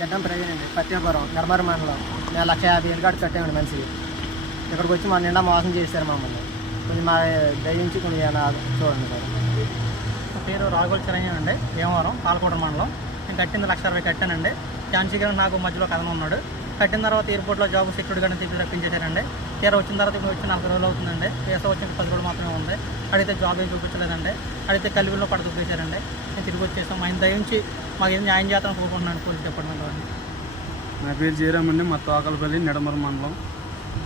గడ్డం ప్రవీణ్ అండి, పత్తిపురం నర్మర్ మండలం. మేము 150,000 కాడ కట్టామండి మనిషికి. ఇక్కడికి వచ్చి మా నిండా మోసం చేశారు మమ్మల్ని. కొంచెం మా దయించి కొంచెం చూడండి సార్. నా పేరు రాఘుల్ చిరంజీవి అండి, భీమవరం పాలకోట మండలం. నేను కట్టింది 1,60,000 కట్టానండి. ఝాన్సీ గారు నాకు మధ్యలో కథనం ఉన్నాడు. కట్టిన తర్వాత ఎయిర్పోర్ట్లో జాబ్ సెక్యూరిటీ గార్డ్ని తిప్పి రప్పించేశారండి. తీరా వచ్చిన తర్వాత ఇప్పుడు వచ్చి 40 రోజులు అవుతుందండి. కేసు వచ్చి 10 రోజులు మాత్రమే ఉంది. అడిగితే జాబ్ ఏం చూపించలేదండి. అడిగితే కలివిలో పడ చూపించారండి. నేను తిరిగి వచ్చేసాం. ఆయన దయించి మాకు ఏం న్యాయం చేస్తాను కోరుకుంటున్నాను పోలీస్ డిపార్ట్మెంట్ వారిని. నా పేరు జయరామ్ అండి, మా తోకలపల్లి నిడమర మండలం.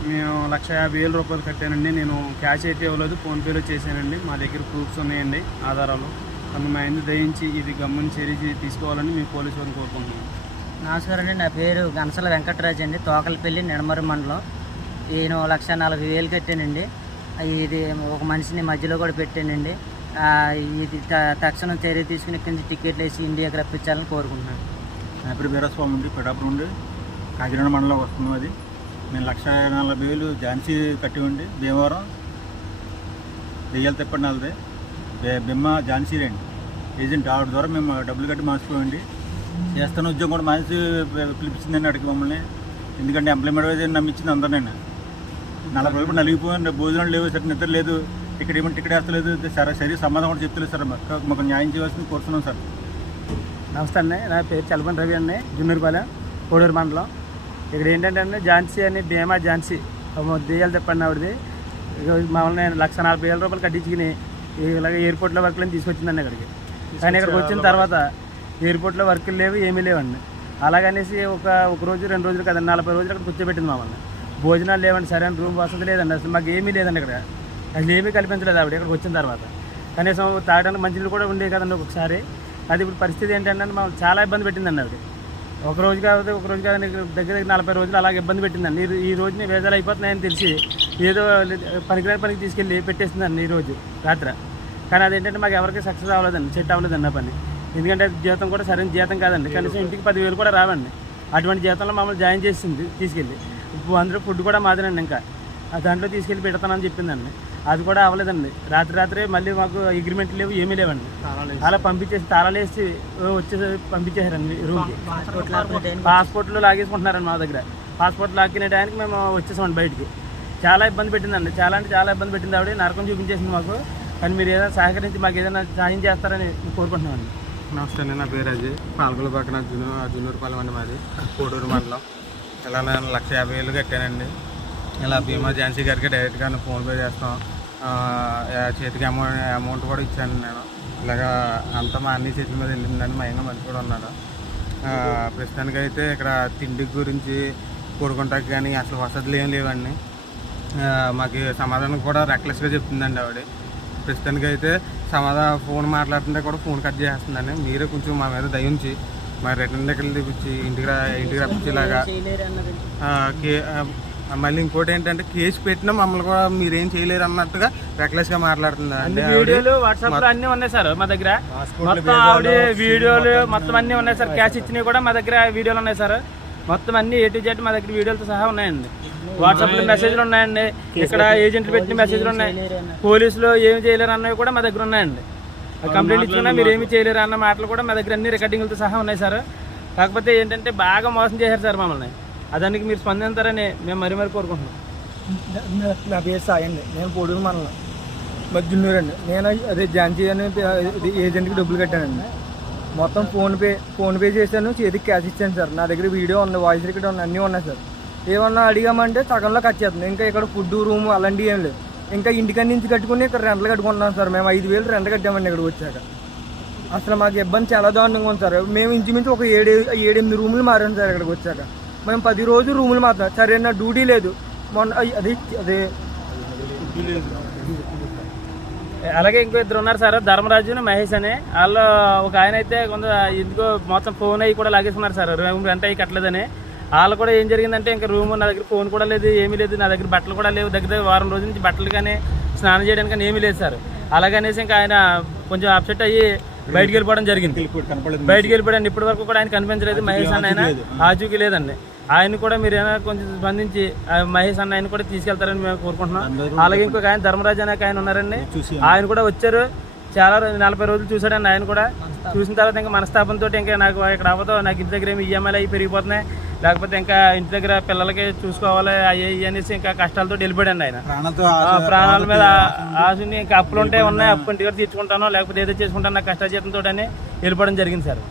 మేము 150,000 రూపాయలు కట్టానండి. నేను క్యాష్ అయితే ఇవ్వలేదు, ఫోన్పేలో చేశానండి. మా దగ్గర ప్రూఫ్స్ ఉన్నాయండి, ఆధారాలు. కానీ మా ఆయన దయించి ఇది గమ్మని చర్య తీసుకోవాలని మేము పోలీసు వారిని కోరుకుంటున్నాం. నమస్కారం అండి, నా పేరు గనసల వెంకటరాజు అండి, తోకలపల్లి నిడమర మండలం. నేను 140,000 కట్టానండి. ఇది ఒక మనిషిని మధ్యలో కూడా పెట్టానండి. ఇది తక్షణం చర్య తీసుకుని ఇక్కడి నుంచి టికెట్లు వేసి ఇండియాకి రప్పించాలని కోరుకుంటున్నాను. నా పేరు వీరస్వామి అండి, పిఠాపురం నుండి కాకినాడ మండలం వస్తున్నాం. అది మేము 140,000 ఝాన్సీ కట్టివ్వండి. భీమవరం దెయ్యాలు తిప్పండి వాళ్ళది బిమ్మ ఝాన్సీ రండి ఏజెంట్. ఆవిడ ద్వారా మేము డబ్బులు కట్టి మార్చిపోయండి. చేస్తున్న ఉద్యోగం కూడా మానేసి పిలిపించిందండి అడిగి మమ్మల్ని. ఎందుకంటే ఎంప్లాయ్మెంట్ వైజ్ నమ్మించింది అందరూ. నేను 40 రోజులు నలిగిపోయింది, భోజనం లేవు, సరే నిద్ర లేదు, టికెట్ ఏమంటే టికెట్ వేస్తలేదు, సరే సమాధానం కూడా చెప్తలేదు సార్. మాకు న్యాయం చేయాల్సింది కోరుతున్నాం సార్. నమస్తే అండి, నా పేరు చలపన్ రవి అండి, జున్నూరుపాలెం కోడూరు మండలం. ఇక్కడ ఏంటంటే అండి ఝాన్సీ అని భీమా ఝాన్సీ దెయ్యాలు తిప్పండి ఆవిడది. మమ్మల్ని నేను 140,000 రూపాయలు కట్టించుకుని ఇలాగ ఎయిర్పోర్ట్లో వర్క్లను తీసుకొచ్చిందండి ఇక్కడికి. కానీ ఇక్కడికి వచ్చిన తర్వాత ఎయిర్పోర్ట్లో వర్కులు లేవు, ఏమీ లేవండి. అలాగనేసి ఒక రోజు 2 రోజులు కదండి 40 రోజులు అక్కడ కూర్చోబెట్టింది మమ్మల్ని. భోజనాలు లేవండి, సరైన రూమ్ వసతి లేదండి, అసలు మాకు ఏమీ లేదండి. ఇక్కడ అసలు ఏమీ కల్పించలేదు ఆవిడ ఇక్కడికి వచ్చిన తర్వాత. కనీసం తాగడానికి మంచినీళ్ళు కూడా ఉండేవి కదండి ఒక్కొక్కసారి. అది ఇప్పుడు పరిస్థితి ఏంటంటే మమ్మల్ని చాలా ఇబ్బంది పెట్టిందండి ఆవిడ. ఒక రోజు కాదు దగ్గర 40 రోజులు అలాగే ఇబ్బంది పెట్టిందండి. ఈ రోజుని వేదాలు అయిపోతున్నాయని తెలిసి ఏదో పనికిరాని పనికి తీసుకెళ్ళి పెట్టేసిందండి ఈ రోజు రాత్రి. కానీ అదేంటంటే మాకు ఎవరికి సక్సెస్ అవ్వలేదండి, సెట్ అవ్వలేదండి ఆ పని. ఎందుకంటే జీతం కూడా సరైన జీతం కాదండి, కనీసం ఇంటికి 10,000 కూడా రావండి. అటువంటి జీతంలో మమ్మల్ని జాయిన్ చేసింది తీసుకెళ్ళి. అందులో ఫుడ్ కూడా మాదేనండి, ఇంకా దాంట్లో తీసుకెళ్ళి పెడతానని చెప్పిందండి. అది కూడా అవ్వలేదండి. రాత్రే మళ్ళీ మాకు అగ్రిమెంట్ లేవు, ఏమీ లేవండి. అలా పంపించేసి తాళాలు వేసి వచ్చేసి పంపించేశారండి రూమ్కి. పాస్పోర్ట్లు లాగేసుకుంటున్నారండి మా దగ్గర. పాస్పోర్ట్ లాక్కునే టైంకి మేము వచ్చేసామండి బయటికి. చాలా ఇబ్బంది పెట్టిందండి, చాలా అంటే చాలా ఇబ్బంది పెట్టింది ఆవిడ. నరకం చూపించేసింది మాకు. కానీ మీరు ఏదైనా సహకరించి మాకు ఏదైనా సాయం చేస్తారని కోరుకుంటున్నామండి. నమస్తే అండి, నా పేరు అజయ్, పాలకొల పక్కన జున్నూరుపాలెం అండి మాది, కోడూరు మండలం. ఇలా నేను 150,000 కట్టానండి. ఇలా భీమా ఝాన్సీ గారికి డైరెక్ట్గా ఫోన్పే చేస్తాం, చేతికి అమౌంట్ కూడా ఇచ్చాను నేను. ఇలాగా అంతా మా అన్ని చేతుల మీద వెళ్ళిందని మా ఆయన మంచి కూడా ఉన్నాడు. ప్రస్తుతానికి అయితే ఇక్కడ తిండి గురించి కూడుకుంటాకి కానీ అసలు వసతులు ఏం లేవండి. మాకు సమాధానం కూడా రెక్లెస్గా చెప్తుందండి ఆవిడ. ప్రస్తుతానికి అయితే ఫోన్ మాట్లాడుతుంటే కూడా ఫోన్ కట్ చేస్తుందండి. మీరే కొంచెం మా మీద దయ ఉంచి మా రిటర్న్ దగ్గర తెప్పించి ఇంటికి రప్పించేలాగా. మళ్ళీ ఇంకోటి ఏంటంటే కేసు పెట్టినా మమ్మల్ని కూడా మీరేం చేయలేరు అన్నట్టుగా రెక్లెస్గా మాట్లాడుతుంది. వీడియోలు వాట్సాప్లో అన్నీ ఉన్నాయి సార్ మా దగ్గర. మొత్తం ఆవిడ వీడియోలు మొత్తం అన్నీ ఉన్నాయి సార్. క్యాష్ ఇచ్చినవి కూడా మా దగ్గర వీడియోలు ఉన్నాయి సార్. మొత్తం అన్ని A to Z మా దగ్గర వీడియోలతో సహా ఉన్నాయండి. వాట్సాప్లో మెసేజ్లు ఉన్నాయండి, ఇక్కడ ఏజెంట్లు పెట్టిన మెసేజ్లు ఉన్నాయి. పోలీసులు ఏమి చేయలేరు అన్నవి కూడా మా దగ్గర ఉన్నాయండి. కంప్లైంట్ ఇచ్చుకున్నా మీరు ఏమి చేయలేరు అన్న మాటలు కూడా మా దగ్గర అన్ని రికార్డింగ్లతో సహా ఉన్నాయి సార్. కాకపోతే ఏంటంటే బాగా మోసం చేశారు సార్ మమ్మల్ని. దానికి మీరు స్పందించారని మేము మరీ కోరుకుంటున్నాం. నా పేరు సాయి అండి, నేను కోడూరు మండలం మధ్యన్నూరు అండి. నేను అదే ఝాన్సీ అనే ఏజెంట్కి డబ్బులు కట్టానండి. మొత్తం ఫోన్పే చేశాను, చేతికి క్యాష్ ఇచ్చాను సార్. నా దగ్గర వీడియో ఉంది, వాయిస్ రికార్డ్ ఉంది, అన్నీ ఉన్నాయి సార్. ఏమన్నా అడిగామంటే సగంలో కట్ చేస్తుంది. ఇంకా ఇక్కడ ఫుడ్ రూమ్ అలాంటివి ఏం లేదు. ఇంకా ఇంటికాడ నుంచి కట్టుకుని ఇక్కడ రెంట్లు కట్టుకుంటున్నాం సార్. మేము 5,000 రెంట్ కట్టామండి ఇక్కడికి వచ్చాక. అసలు మాకు ఇబ్బంది చాలా దారుణంగా ఉంది సార్. మేము ఇంచుమించు ఒక 7-8 రూములు మారాం సార్ ఇక్కడికి వచ్చాక. మేము 10 రోజులు రూములు మాత్రం సరైన డ్యూటీ లేదు. మొన్న అదే అలాగే ఇంకో 2 ఉన్నారు సార్, ధర్మరాజు మహేష్ అని. వాళ్ళు ఒక ఆయన అయితే కొంత ఎందుకో మొత్తం ఫోన్ అయ్యి కూడా లాగేసుకున్నారు సార్, రూమ్ రెంట్ అయ్యి కట్టలేదని. వాళ్ళు కూడా ఏం జరిగిందంటే ఇంకా రూమ్ నా దగ్గర ఫోన్ కూడా లేదు, ఏమీ లేదు. నా దగ్గర బట్టలు కూడా లేవు, దగ్గర వారం రోజుల నుంచి బట్టలు కానీ స్నానం చేయడానికి కానీ ఏమీ లేదు సార్. అలాగనేసి ఇంకా ఆయన కొంచెం అప్సెట్ అయ్యి బయటికి వెళ్ళిపోవడం జరిగింది. బయటికి వెళ్ళిపోయాడు. ఇప్పటి వరకు కూడా ఆయన కనిపించలేదు. మహేష్ అన్న ఆయన ఆచూకీ లేదండి. ఆయన కూడా మీరు ఏమైనా కొంచెం స్పందించి మహేష్ అన్న ఆయన కూడా తీసుకెళ్తారని మేము కోరుకుంటున్నాం. అలాగే ఇంకొక ఆయన ధర్మరాజు అనే ఆయన ఉన్నారండి, ఆయన కూడా వచ్చారు, చాలా 40 రోజులు చూసాడండి ఆయన కూడా. చూసిన తర్వాత ఇంకా మనస్తాపంతో ఇంకా నాకు ఇక్కడ అవ్వదు, నాకు ఇంటి దగ్గర ఏమి ఈఎంఐలు అవి పెరిగిపోతున్నాయి, లేకపోతే ఇంకా ఇంటి దగ్గర పిల్లలకి చూసుకోవాలి అయ్యి అనేసి ఇంకా కష్టాలతో వెళ్ళిపోయాడు ఆయన. ప్రాణాల మీద ఆశని ఇంకా అప్పులు ఉంటే ఉన్నాయి, అప్పు ఇంటి దగ్గర తీర్చుకుంటానో లేకపోతే ఏదో చేసుకుంటాను నాకు కష్టాజీతంతో అని వెళ్ళిపోవడం జరిగింది సార్.